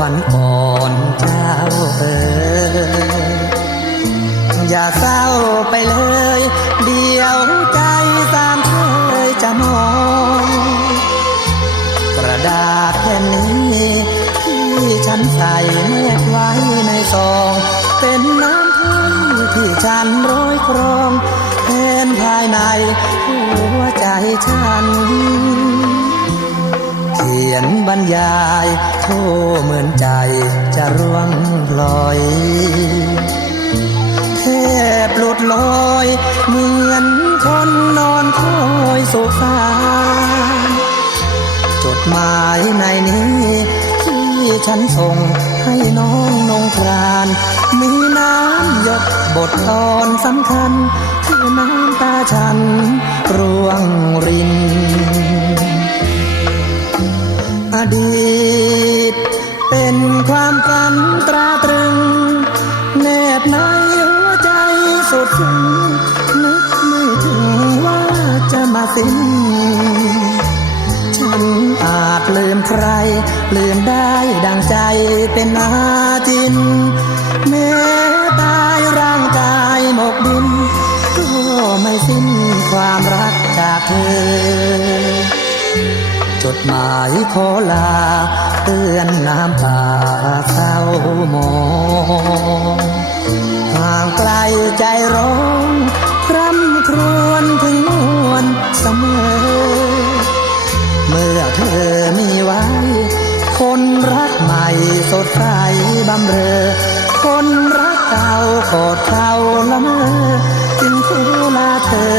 วันอ่อนเจ้าเอ๋ยอย่าเศร้าไปเลย เดียวใจสามเคยจะมอง กระดาษแผ่นนี้ที่ฉันใส่เมื่ไว้ในซอง เป็นน้ำพึ่งที่ฉันร้อยครองแทนภายในหัวใจฉัน ยนบรรยายโทเหมือนใจจะร่วงพลอยแทบหลุดลอย เหมือนคนนอนคอยสุสาจดหมายในนี้ที่ฉันส่งให้น้องนงครานมีน้ำหยดบทตอนสำคัญ คือน้ำตาฉันร่วงริ ใครลืมได้ดังใจเป็นอาจินแม้ตายร่างกายหมกดิน ก็ไม่สิ้นความรักจากเธอ จดหมายขอลาเตือนน้ำตาเศร้ามองห่างไกลใจร้อง ดใสบำเรอ คนรักเก่ากอดเขาละเมอจึงขอลาเธอ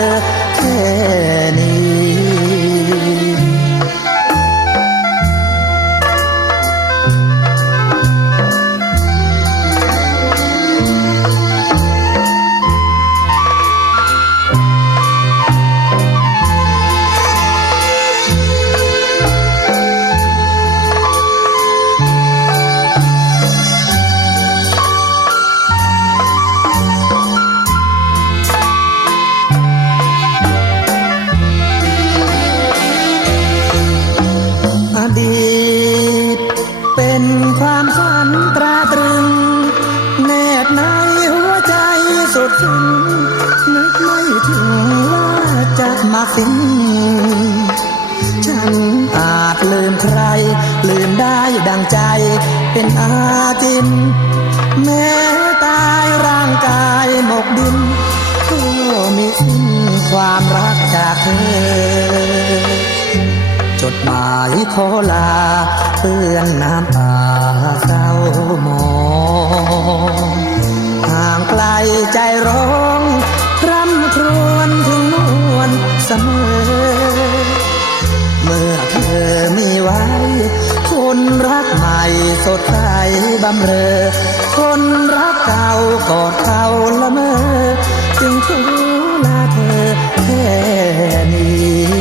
แค่นี้อ ในหัวใจสุดซึ้งนึกไม่ถึงว่าจะมาสิ้นฉันอาจลืมใคร ลืมได้ดังใจ เป็นอาจิน แม้ตายร่างกายหมกดินก็มีสิ้นความรักจากเธอ จดหมายขอลาเตือนน้ำตาเศร้ามองางไกลใจร้องร่ำครวญถึงนวลเสมอ เมื่อเธอมีไว้ คนรักใหม่สดใสบำเรอ คนรักเก่ากอดเขาละเมอ จึงขอลาเธอแค่นี้